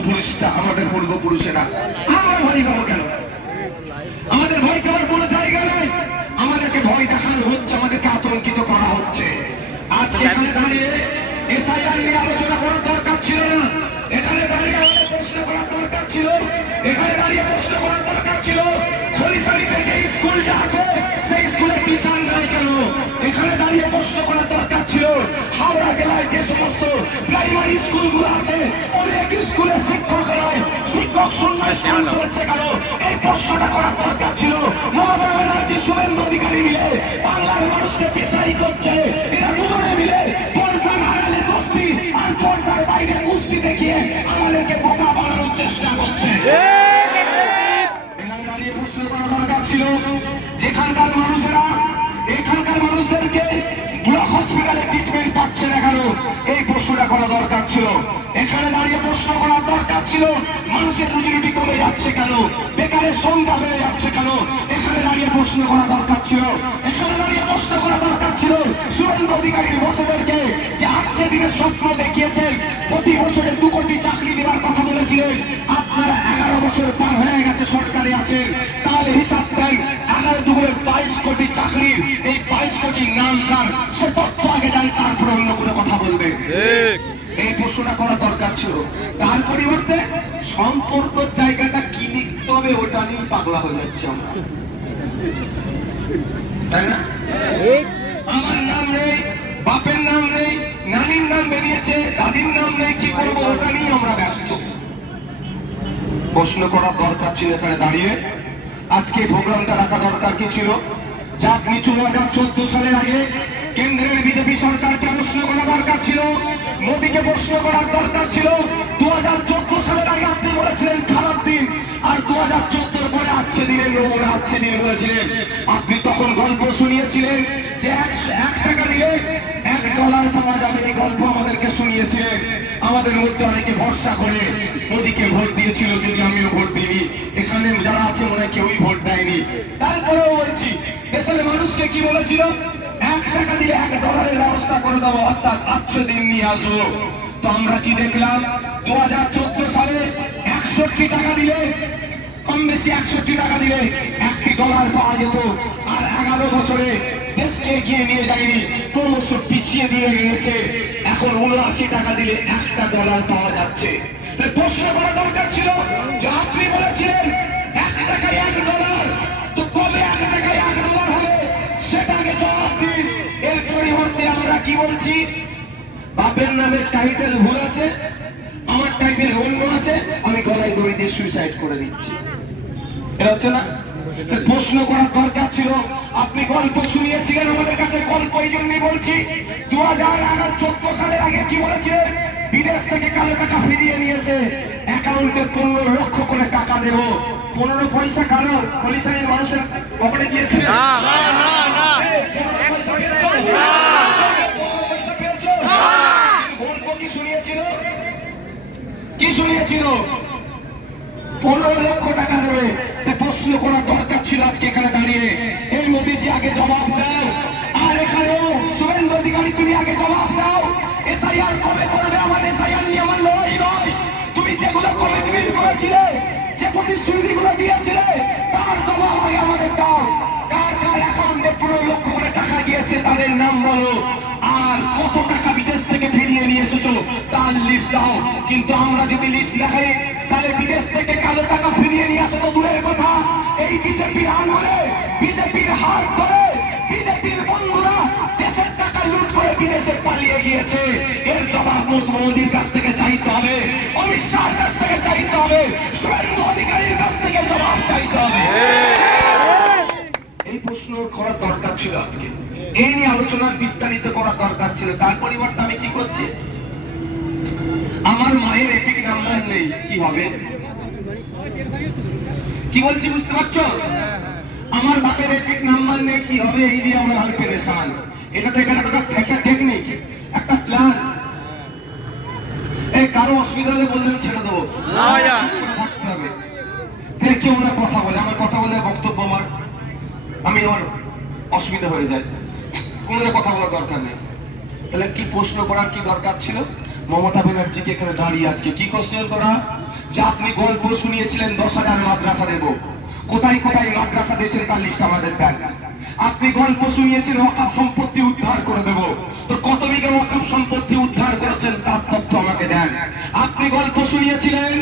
পূর্বপুরুষটা আমাদের পূর্বপুরুষেরা আমরা ভয় পাবো কেন? আমাদের ভয় পাওয়ার কোনো জায়গা নাই। আমাদেরকে ভয় দেখানো হচ্ছে, আমাদেরকে আতঙ্কিত করা হচ্ছে। আজকে এখানে দাঁড়িয়ে এসআইআর নিয়ে আলোচনা করার দরকার ছিল না। এখানে দাঁড়িয়ে আমাদের প্রশ্ন করার দরকার ছিল। এখানে দাঁড়িয়ে প্রশ্ন করার দরকার ছিল। খলিশাড়িতে যে স্কুলটা আছে হাওড়া জেলায় যে সমস্ত প্রাইমারি স্কুলগুলো আছে অনেক স্কুলে শিক্ষক নাই শিক্ষক শূন্য স্কুল চলছে কেন? এই প্রশ্নটা করার দরকার ছিল। মমতা ব্যানার্জি শুভেন্দু অধিকারী মিলে বাংলার মানুষকে পেশারি করছে। এরা দুজনে মিলে পর্দার আড়ালে দোস্তি আর পর্দার বাইরে কুস্তি দেখিয়ে আমাদেরকে বোকা বানানোর চেষ্টা করছে। এখানে দাঁড়িয়ে প্রশ্ন করা দরকার ছিল। যেখানকার মানুষেরা এখানকার মানুষদেরকে ব্লক হসপিটালে পাচ্ছে না কেন? এই প্রশ্নটা করা দরকার ছিল। এখানে দাঁড়িয়ে প্রশ্ন করার দরকার ছিল, মানুষের রুজি রুটি কমে যাচ্ছে কেন? বেকারের সংখ্যা বেড়ে যাচ্ছে কেন? এখানে দাঁড়িয়ে প্রশ্ন করা দরকার ছিল। এখানে দাঁড়িয়ে প্রশ্ন করা দরকার ছিল সুরেন্দ্র অধিকারীর বসেদেরকে যে আজকে দিনের স্বপ্ন দেখিয়েছেন, প্রতি বছরে দু কোটি চাকরি দেওয়ার কথা বলেছিলেন। আপনারা এগারো বছর পার হয়ে গেছে, সরকারে আছেন। তাহলে হিসাব দেন, এগারো দুগুণে বাইশ কোটি চাকরির এই বাইশ কোটি নাম কার? সে তথ্য আগে দেন তারপরে অন্য কোনো কথা বলবে। এই প্রশ্নটা করা দরকার ছিল। তার পরিবর্তে সম্পর্ক জায়গাটা কি লিখতে হবে ওটা নিয়েই পাগলা হয়ে যাচ্ছে আমরা। তাই না? আমার নাম নেই বাপের নাম নেই নানির নাম বেরিয়েছে দাদির নাম নেই কি করব ওটা নিয়ে আমরা ব্যস্ত। প্রশ্ন করা দরকার ছিল এখানে দাঁড়িয়ে। আজকে প্রোগ্রামটা রাখা দরকার কি ছিল? জাত নিচু হাজার চোদ্দ সালের আগে কেন্দ্রের বিজেপি সরকারকে প্রশ্ন করা দরকার ছিল, মোদীকে প্রশ্ন করার দরকার ছিল। দু হাজার চোদ্দ সালের আগে আপনি বলেছিলেন, খারাপ দিন। আর দু হাজার চোদ্দোর পরে আচ্ছে দিনের নমুনা আচ্ছে দিন বলেছিলেন। আপনি তখন গল্প শুনিয়েছিলেন যে একশো এক টাকা দিয়ে এক ডলার পাওয়া যাবে, এই গল্প আমাদেরকে শুনিয়েছিলেন। আমাদের মধ্যে অনেকে ভরসা করে মোদীকে ভোট দিয়েছিল যদি আমিও ভোট দিইনি। এখানে যারা আছে মনে কেউই ভোট দেয়নি। তারপরেও বলছি দেশের মানুষকে কি বলেছিল? টাকা দিয়ে এক ডলারের ব্যবস্থা করে দেবো, অর্থাৎ আটশো দিন নিয়ে আসব। তো আমরা কি দেখলাম দু হাজার চোদ্দ সালে একষট্টি টাকা দিলে, কম বেশি একষট্টি টাকা দিলে একটি ডলার পাওয়া যেত। আর এগারো বছরে দেশকে এগিয়ে নিয়ে যায়নি, ক্রমশ পিছিয়ে দিয়ে গেছে এখন উনআশি টাকা দিলে একটা ডলার পাওয়া যাচ্ছে। প্রশ্ন করা দরকার ছিল যে আপনি বলেছিলেন, এক টাকায় এক ডলার কি বলছি? বাপের নামে টাইটেল ভুল আছে আমার টাইটেল অন্য আছে আমি গলায় দড়ি দিয়ে সুইসাইড করে দিচ্ছি এটা হচ্ছে না? প্রশ্ন করার দরকার ছিল আপনি গল্প শুনিয়েছিলেন আমাদের কাছে গল্প এই জন্যই বলছি দু হাজার চোদ্দ সালের আগে কি বলেছিলেন বিদেশ থেকে কালো টাকা ফিরিয়ে নিয়েছে অ্যাকাউন্টে পনেরো লক্ষ করে টাকা দেব। পনেরো পয়সা কালো খলিশানের মানুষের পকেটে গিয়েছে? এই, পনেরো পয়সা পেয়েছ? পনেরো পয়সা পেয়েছ? গল্প কি শুনিয়েছিল? পনেরো লক্ষ টাকা দেবে। প্রশ্ন করার দরকার ছিল আজকে এখানে দাঁড়িয়ে। এই মোদিজি আগে জবাব দাও। আর এখানেও শুভেন্দু অধিকারী তুমি আগে জবাব দাও। এসআইআর কবে করবে? আমার এসআইআর নিয়ে আমার লড়াই নয়। তুমি যেগুলো কমিটমেন্ট করেছিলে, যে প্রতিশ্রুতিগুলো দিয়েছিলে, তার জবাব আগে আমাদের দাও। কার কার অ্যাকাউন্টে পনেরো লক্ষ করে টাকা গিয়েছে, তাদের নাম বলো। আর কত টাকা বিদেশ থেকে ফিরিয়ে নিয়ে এসেছ? তার লিস্ট দাও। কিন্তু আমরা যদি লিস্ট দেখাই, তাহলে বিদেশ থেকে কালো টাকা ফিরিয়ে নিয়ে আসা তো দূরের কথা। এই বিজেপির আমলে বিজেপির হার ধরে, বিজেপির বন্ধুরা দেশের টাকা লুট করে বিদেশে পালিয়ে গিয়েছে। এর জবাব মোদীর কাছ থেকে চাইতে হবে। অমিত শাহর কাছ থেকে চাইতে হবে। শুভেন্দু অধিকারীর কাছ থেকে জবাব চাইতে হবে। এই প্রশ্ন করার দরকার ছিল আজকে। এই নিয়ে আলোচনার বিস্তারিত করা দরকার ছিল। তার পরিবর্তে আমি কি করছি? আমার মায়ের এপিক নাম্বার নেই কি হবে? কি বলছি বুঝতে পারছ? আমার বাপের এপিক নাম্বার নেই কি হবে? এই নিয়ে আমরা আমি পেরেশান এটা তো এখানে একটা টেকনিক একটা প্ল্যান এই কারও অসুবিধা হলে বললে আমি ছেড়ে দেবো। থাকতে হবে? দেখে ওরা কথা বলে। আমার কথা বলে বক্তব্য আমার। আমি আমার অসুবিধা হয়ে যায়। কোনো কথা বলার দরকার নেই। তাহলে কি প্রশ্ন করার কি দরকার ছিল? মমতা ব্যানার্জিকে এখানে দাঁড়িয়ে আজকে কি কোশ্চেন করা? যে আপনি গল্প শুনিয়েছিলেন, দশ হাজার মাদ্রাসা দেব। কোথায় কোথায় মাদ্রাসা দিয়েছেন তার লিস্ট আমাদের দেন আপনি গল্প শুনিয়েছেন ওয়াকাফ সম্পত্তি উদ্ধার করে দেব। তো কত বিঘা ওয়াকাফ সম্পত্তি উদ্ধার করেছেন, তার তথ্য আমাকে দেন। আপনি গল্প শুনিয়েছিলেন,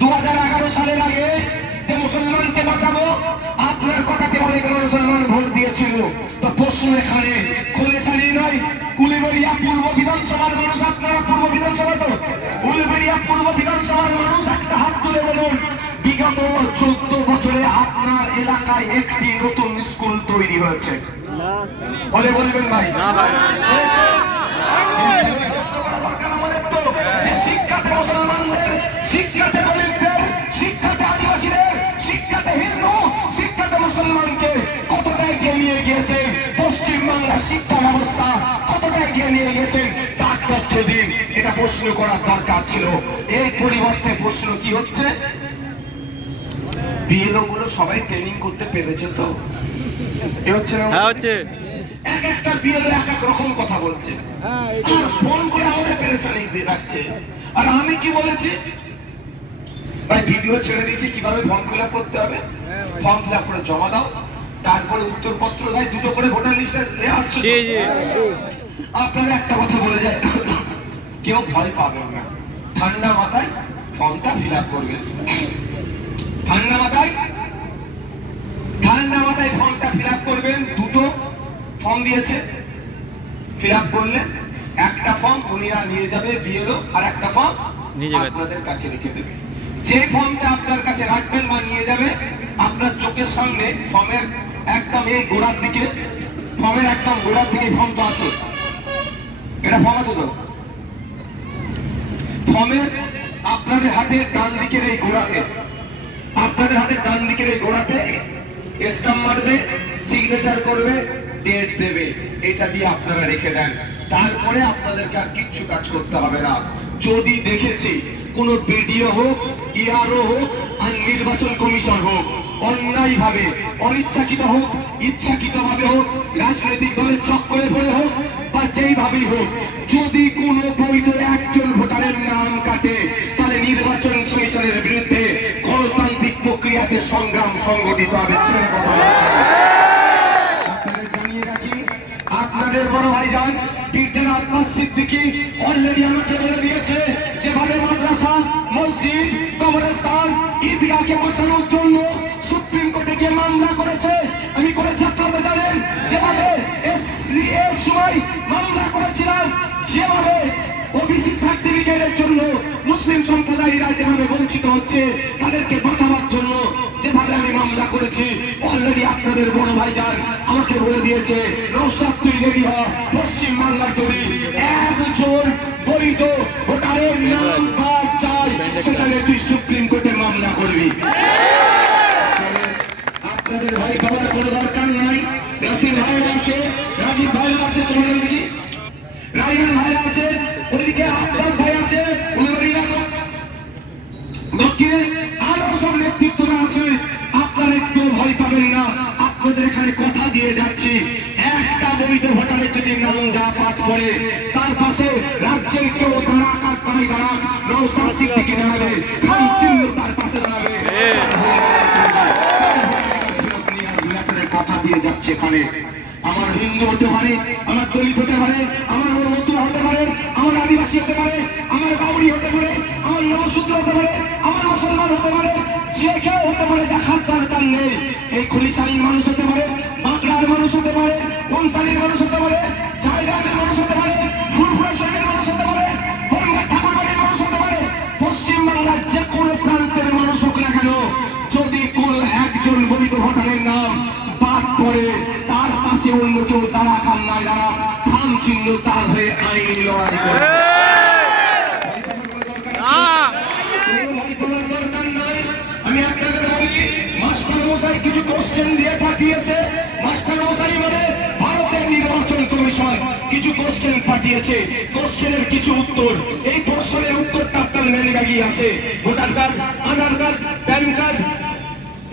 দু হাজার এগারো সালের আগে যে মুসলমানকে বাঁচাবো আপনার কথাতে অনেক মুসলমান ভোট দিয়েছিল। তো প্রশ্ন এখানে খুলে সারিয়ে নয় কুলিবেড়িয়া পূর্ব বিধানসভার মানুষ আপনারা পূর্ব বিধানসভা তো? উলবেড়িয়া পূর্ব বিধানসভার মানুষ একটা হাত তুলে বলুন বিগত চোদ্দ বছরে আপনার এলাকায় একটি নতুন স্কুল তৈরি হয়েছে। বলে বলবেন ভাই। না ভাই। শিক্ষাতে মুসলমানদের শিক্ষাতে বাংলার শিক্ষা ব্যবস্থা কতটা এগিয়ে নিয়ে গেছেন? তার তথ্য দিন। এটা প্রশ্ন করার দরকার ছিল। এর পরিবর্তে প্রশ্ন কি হচ্ছে? বিএলও গুলো সবাই ট্রেনিং করতে পেরেছে তো? এ হচ্ছে না? হ্যাঁ হচ্ছে। এক একটা বিএলও এক এক রকম কথা বলছে। আর ফোন করে আমাদের পেরেশানি দিয়ে রাখছে আর আমি কি বলেছি? ভাই ভিডিও ছেড়ে দিয়েছি কীভাবে ফর্ম ফিল করতে হবে? ফর্ম ফিল করে জমা দাও। তারপরে উত্তরপত্র দেয় দুটো করে ভোটার লিস্টে আসছে তো? জি জি। আপনাদের একটা কথা বলে যায় কেউ ভয় পাবেন না। ঠান্ডা মাথায় ফর্মটা ফিল আপ করবেন। ঠান্ডা মাথায় ঠান্ডা মাথায় ফর্মটা ফিল আপ করবেন। দুটো ফর্ম দিয়েছে। ফিল আপ করলেন। একটা ফর্ম উনিরা নিয়ে যাবে বিএলও আর একটা ফর্ম। আপনাদের কাছে রেখে দেবে। যে ফর্মটা আপনার কাছে রাখবেন বা নিয়ে যাবে আপনার চোখের সামনে ফর্মের একদম এই গোড়ার দিকে ফর্মের একদম গোড়ার দিকে ফর্ম তো আছে। এটা ফর্ম আছে তো? ফর্মের আপনাদের হাতের ডান দিকের এই গোড়াতে, আপনাদের হাতের ডান দিকের এই গোড়াতে স্টাম্প মারবে সিগনেচার করবে ডেট দেবে। এটা দিয়ে আপনারা রেখে দেন। তারপরে আপনাদেরকে আর কিচ্ছু কাজ করতে হবে না। যদি দেখেছি কোন বিডিও হোক ইআরও হোক আর নির্বাচন কমিশন হোক অন্যায় ভাবে অনিচ্ছাকৃত হোক ইচ্ছাকৃত ভাবে হোক, রাজনৈতিক দলের চক্করে পড়ে হোক, বা যেইভাবেই হোক, যদি কোনো বৈধ একজন ভোটারের নাম কাটে, তাহলে নির্বাচন কমিশনের বিরুদ্ধে গণতান্ত্রিক প্রক্রিয়াতে সংগ্রাম সংগঠিত হবে। জানিয়ে রাখি, আপনাদের বড় ভাইজান টিচার আব্বাস সিদ্দিকী অলরেডি আমাকে বলে দিয়েছে, যেভাবে মাদ্রাসা, মসজিদ, কবরস্থান, ঈদগাহকে বাঁচানোর জন্য ওবিসি সার্টিফিকেটের জন্য মুসলিম সম্প্রদায়েরা যেভাবে বঞ্চিত হচ্ছে, তাদেরকে বাঁচাবার জন্য যেভাবে আমি মামলা করেছি অলরেডি আপনাদের বড় ভাইজান আমাকে বলে দিয়েছে নৌসাদ তুই রেডি হ, পশ্চিম বাংলার যদি একজন বৈধ ভোটারের নাম বাদ চাই সেখানে তুই সুপ্রিম কোর্টে মামলা করবি। আপনাদের ভাই পাওয়ার কোনো দরকার নাই। নাসির ভাই আছে রাজীব ভাই আছে তোমাদের দেখি ভাই আছে ওইদিকে আফতাব ভাই আছে উলবেড়িয়া দক্ষিণে আরও সব নেতৃত্বরা আছে। আপনারা একটু ভয় পাবেন না আপনাদের এখানে কথা দিয়ে যাচ্ছি। একটা বৈধ ভোটারের যদি নাম যা পাঠ করে তার পাশে রাজ্যের কেউ দাঁড়াক আর তাই দাঁড়াক নৌসাদ সিদ্দিকি দাঁড়াবে খান চিহ্ন তার পাশে দাঁড়াবে। কথা দিয়ে যাচ্ছে এখানে। আমার হিন্দু হতে পারে আমার দলিত হতে পারে আমার মতুয়া হতে পারে আমার আদিবাসী হতে পারে আমার বাউরি হতে পারে আমার নবসূত্র হতে পারে আমার মুসলমান হতে পারে যে কেউ হতে পারে দেখার দরকার নেই এই খুলিশালীর মানুষ হতে পারে বাঁকড়ার মানুষ হতে পারে বংশালীর মানুষ হতে পারে জায়গা মানুষ হতে দাঁড়া খান নাই চিহ্ন তার হয়ে আইনি লড়াই করে। আমি আপনাদের বলি মাস্টার মশাই কিছু কোশ্চেন দিয়ে পাঠিয়েছে। মাস্টার মশাই মানে ভারতের নির্বাচন কমিশন কিছু কোশ্চেন পাঠিয়েছে। কোশ্চেনের কিছু উত্তর। এই প্রশ্নের উত্তরটা আপনার আছে। Voter card Aadhaar card PAN card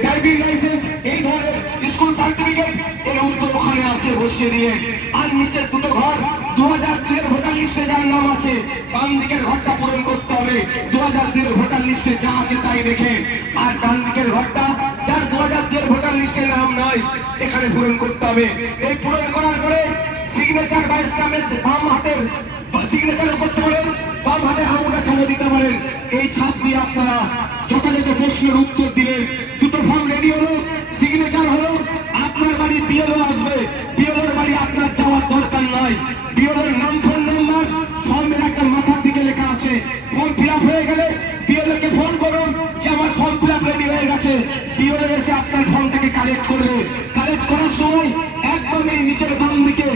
driving licence এই ধরনের স্কুল সার্টিফিকেট এর উত্তর ওখানে আছে, বসিয়ে দিয়ে। আর নিচের দুটো ঘর দু হাজার দুয়ের ভোটার লিস্টে যার নাম আছে, বাম দিকের ঘরটা পূরণ করতে হবে। দু হাজার দুয়ের ভোটার লিস্টে যা আছে তাই দেখে। আর ডান দিকের ঘরটা, যার দু হাজার দুয়ের ভোটার লিস্টে নাম নয় এখানে পূরণ করতে হবে। এই পূরণ করার পরে সিগনেচার বা স্টাম্পের বাম হাতের সিগনেচার করতে পারেন, বাম হাতের আঙুলটা ছাড়া দিতে পারেন। ছাপ দিয়ে আপনারা যথাযথ প্রশ্নের উত্তর দিলেন দুটো ফর্ম রেডি হলো সিগনেচার হলো, আপনার বাড়ি বিএলও আসবে। বিএলওর বাড়ি আপনার যাওয়ার দরকার নাই। বিএলওর নাম ফোন নাম্বার ফর্মের একটা মাথার দিকে লেখা আছে। ফর্ম ফিল হয়ে গেলে বিএলও কে ফোন করুন যে আমার ফর্ম ফিল রেডি হয়ে গেছে। বিএলও এসে আপনার ফর্মটাকে কালেক্ট করবে কালেক্ট করার সময় একদম এই নিচের বাম দিকে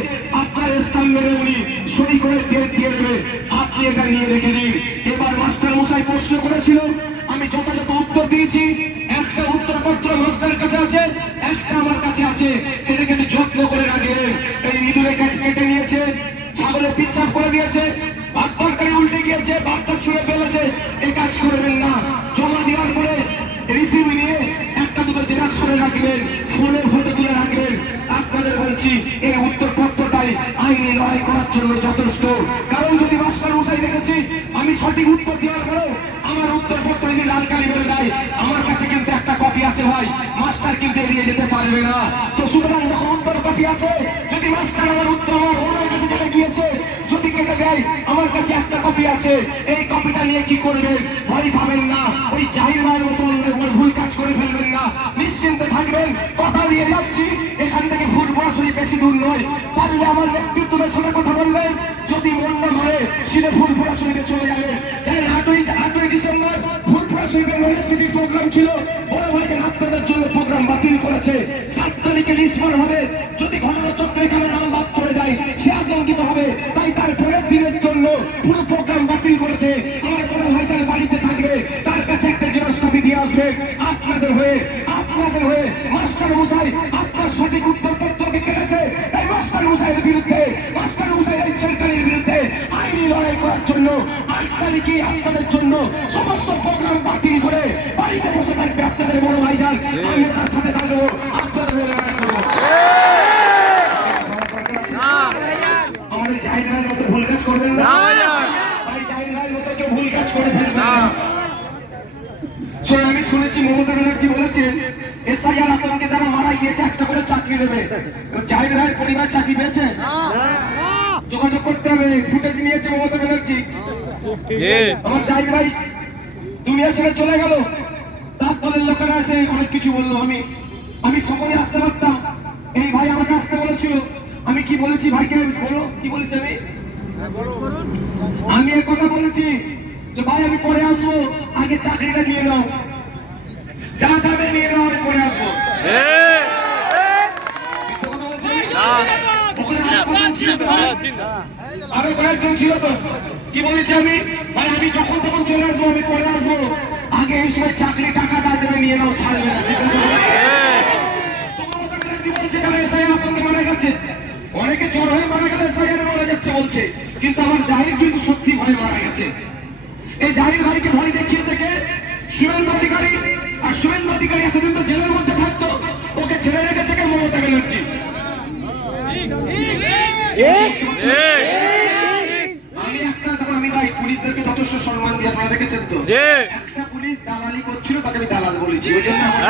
আপনার স্থান মেরে উনি সই করে দিয়ে দেবে। আপনি এটা নিয়ে রেখে দিন। মশাই প্রশ্ন করেছিল, আমি যথাযথ উত্তর দিয়েছি, একটা উত্তরপত্র মাস্টারের কাছে আছে, একটা আমার কাছে আছে। এটাকে আমি যত্ন করে রাখে এই ইঁদুরে কেটে নিয়েছে ছাগলে পিচ্ছাপ করে দিয়েছে, ভাত তরকারি উল্টে গিয়েছে, বাচ্চা ছুঁড়ে ফেলেছে। একটা আছে ভাই। মাস্টার কিন্তু এড়িয়ে যেতে পারবে না। তো সুতরাং যখন উত্তর কপি আছে। যদি মাস্টার আমার উত্তর আমার ওনার কাছে যেটা গিয়েছে, যদি কেটে দেয়, আমার কাছে একটা কপি আছে। এই কপিটা নিয়ে কি করবেন? ভয় পাবেন না। ওই জাহির ভাইয়ের মতো ভুল কাজ করে ফেলবেন না। নিশ্চিন্তে থাকবেন। কথা দিয়ে যাচ্ছি। এখান থেকে ভুল পড়াশোনা বেশি দূর নয়। পারলে আমার নেতৃত্বের সাথে কথা বলবেন। যদি মন না ভরে সিধে ভুল পড়াশোনাতে চলে যাবে জানেন আটই আটই ডিসেম্বর, ভুল পড়াশোনার নলেজ সিটি প্রোগ্রাম ছিল বাতিল সাত তারিখে বার হবে। যদি ঘটনা চক্র এখানে নাম বাদ করে যায়, সে আতঙ্কিত হবে। তাই তার পরের দিনের জন্য পুরো প্রোগ্রাম বাতিল করেছে। আমার বড় ভাই তার বাড়িতে থাকবে। তার কাছে একটা জেরক্স কপি দিয়ে আসবে। আপনাদের হয়ে আপনাদের হয়ে মাস্টার মশাই আপনার সঠিক উত্তরপত্রকে কেটেছে। তাই মাস্টার মশাইয়ের বিরুদ্ধে, মাস্টার মশাইয়ের সরকারের বিরুদ্ধে আইনি লড়াই করার জন্য, আট তারিখে আপনাদের জন্য সমস্ত প্রোগ্রাম বাতিল করে বাড়িতে বসে থাকবে আপনাদের বড় ভাইজান। আমি তার সাথে জাহির ভাইয়ের মতো ভুল কাজ করবেন না না। ভাই জাহির ভাইয়ের মতো কেউ ভুল কাজ করে ফেলবেন? না। আমি শুনেছি মমতা ব্যানার্জি বলেছেন এসআইআর আতঙ্কে যারা মারা গিয়েছে একটা করে চাকরি দেবে। জাহির ভাইয়ের পরিবার চাকরি পেয়েছে? যোগাযোগ করতে হবে ফুটেজ নিয়েছে মমতা ব্যানার্জি। আমার জাহির ভাই দুনিয়া ছেড়ে চলে গেল। তার দলের লোকেরা এসে অনেক কিছু বলল। আমি আমি সকলে আসতে পারতাম। এই ভাই আমাকে আসতে বলেছিল। আমি কি বলেছি ভাইকে? বলো। কি বলেছি আমি? আমি এক কথা বলেছি যে ভাই আমি পরে আসব। আগে চাকরিটা নিয়ে নাও। যা পাবে নিয়ে নাও আমি পরে আসব। মিথ্যে কথা আরও কয়েকজন ছিল তো? কি বলেছি আমি? ভাই আমি যখন তখন চলে আসব আমি পরে আসব। আগে এই সময় চাকরি টাকা না দেবে নিয়ে নাও ছাড়বে না। আতঙ্কে মারা গেছে। অনেকে জ্বর হয়ে মারা গেলে SIR মারা যাচ্ছে বলছে কিন্তু আমার জাহির কিন্তু সত্যি ভয়ে মারা গেছে। এই জাহির ভাইকে ভয় দেখিয়েছে কে? শুভেন্দু অধিকারী। আর শুভেন্দু অধিকারী এতদিন তো জেলের মধ্যে থাকতো ওকে ছেড়ে রেখেছে কে? মমতা ব্যানার্জি। আমি একটা আমি ভাই পুলিশদেরকে যথেষ্ট সম্মান দিয়ে আপনারা দেখেছেন তো? একটা পুলিশ দালালি করছিল তাকে আমি দালাল বলেছি ওই জন্য আমার-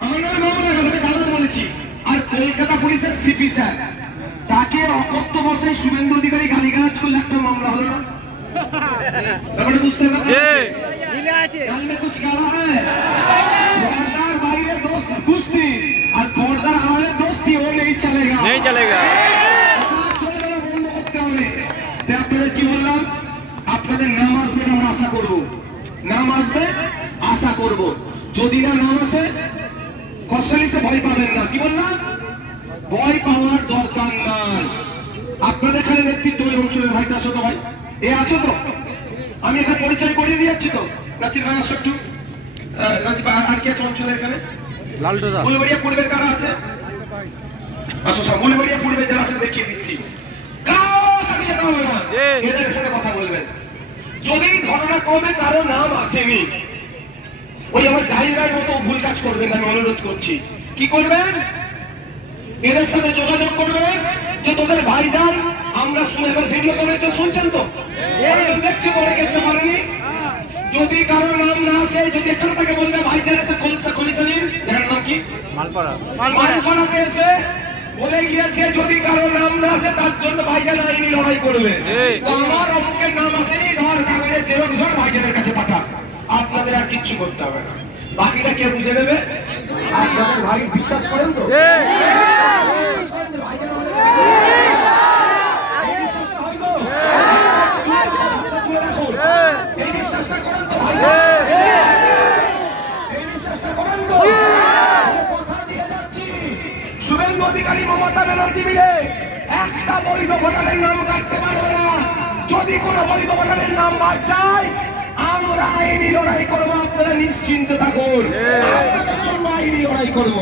আমার নামে পুলিশের সিপি স্যার। তাকে অকত্য বসে শুভেন্দু অধিকারী গালিগালাজ করলে একটা মামলা হলো না? আপনাদের নাম আসবে আমরা আশা করব। নাম আসবে আশা করব। যদি না নাম আসে কসালিসে ভয় পাবেন না। কি বললাম? ভয় পাওয়ার দরকার নাই। আপনাদের এখানে নেতৃত্ব অঞ্চলের ভাইটা আসো তো ভাই। এ আছো তো? আমি এখানে পরিচয় করিয়ে দিয়ে যাচ্ছি তো। নাসির ভাই আসো একটু। আর- কি আছে অঞ্চলের এখানে? ফুলবাড়িয়া পূর্বের কারা আছে? আসো ফুলবাড়িয়া পূর্বে যারা আছে দেখিয়ে দিচ্ছি। কারও কাছে যেতে হবে না। জি। এদের সাথে কথা বলবেন। যদি ঘটনা কমে কারও নাম আসেনি ওই আমার জাহিরার মতো ভুল কাজ করবেন আমি অনুরোধ করছি। কি করবেন? এদের সাথে যোগাযোগ করবেন যে তোদের ভাইজান আমরা শুনে এবার ভিডিও করে তো শুনছেন তো? অনেকে দেখছে তো অনেকে পারেনি যদি কারও নাম না আসে যদি এখানে তাকে বলবে ভাইজান এসে খলিসা খলিসালির যার নাম কি? মালপাড়া। মালপাড়াতে এসে বলে গিয়েছে যদি কারও নাম না আসে তার জন্য ভাইজান আইনি লড়াই করবে। তো আমার অমুকের নাম আসেনি ধর কাগজের জেরক্স ধর ভাইজানের কাছে পাঠা। আপনাদের আর কিচ্ছু করতে হবে না। বাকিটা কে বুঝে নেবে? আপনাদের ভাই বিশ্বাস করেন তো এই বিশ্বাসটা হয় তো? এই বিশ্বাসটা করেন তো ভাই এই বিশ্বাসটা করেন তো কথা দিয়ে যাচ্ছি শুভেন্দু অধিকারী মিলে একটা বৈধ ভোটারের নাম কাটতে পারবে না। যদি কোনো বৈধ ভোটারের নাম বাদ যায় আমরা আইনি লড়াই করব। আপনারা নিশ্চিন্ত থাকুন। আপনাদের জন্য আইনি লড়াই করব।